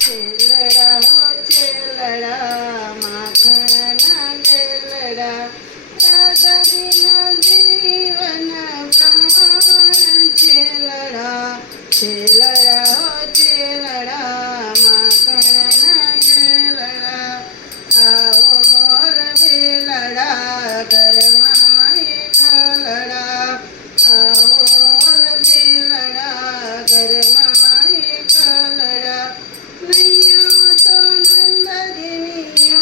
છેલડા હો છેલડા માખણના ગેલડા રાધા વિના જીવન પ્રાણ છેલડા છેલડા હો છેલડા માખણના ગેલડા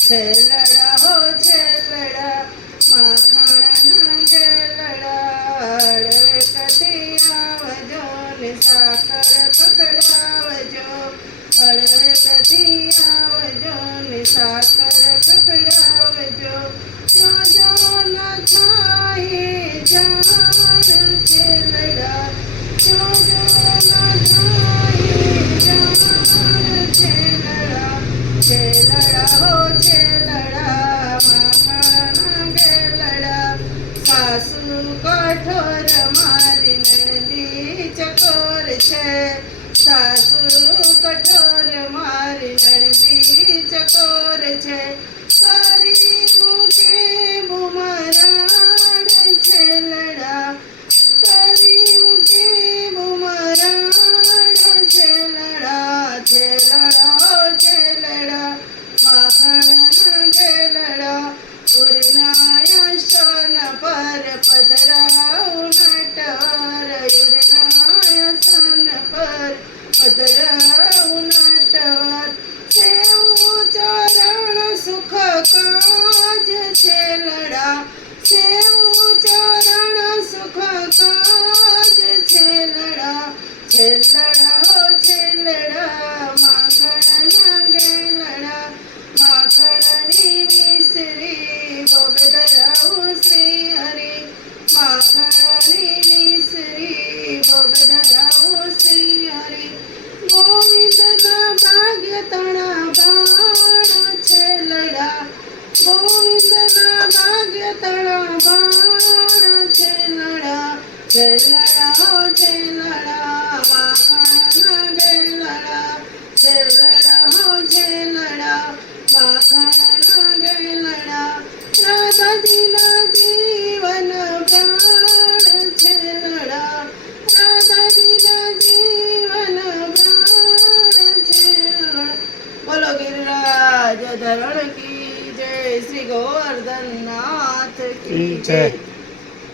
చెల్లడా హో చెల్లడా మాఖాన గెల్లడా అడవి కతియావజో నిసాకర కకడావజో అడవి కతియావజో నిసాకర కకడావజో నా జాన చాయి జాన చే છેલડા હો છેલડા માખણના ગેલડા સાસુ કઠોર મારી નણદી ચકોર છે. સાસુ કઠોર મારી નણદી ચકોર છે. કરી મૂકે બુમરાણ છેલડા કરી મૂકે બુમરાણ ગેલડા ઉરનાયા સ્ટોન પર પધરાવ નટવર ઉરનાયા સ્ટોન પર પધરાવ નટવર. સેવું ચરણ સુખ કાજ છેલડા સેવું ચરણ સુખ કાજ છેલડા છેલડા હો છેલડા માખણના ગેલડા માખણની મિસરી ભોગધરાવું શ્રી હરિ. માખણની મિસરી ભોગધરાવું શ્રી હરિ. ગોવિંદના ભાગ્ય તણા બાણ છેલડા ગોવિંદના ભાગ્ય તણા બાણ છેલડા છેલડા હો છેલડા માખણના ગેલડા છેલડા હો છેલડા માખણના ગેલડા રાધાજીના જીવન પ્રાણ છેલડા રાધાજીના જીવન પ્રાણ છેલડા બોલો ગિરિરાજ, ધરણ કી જય, શ્રી ગોવર્ધન નાથ કી. જય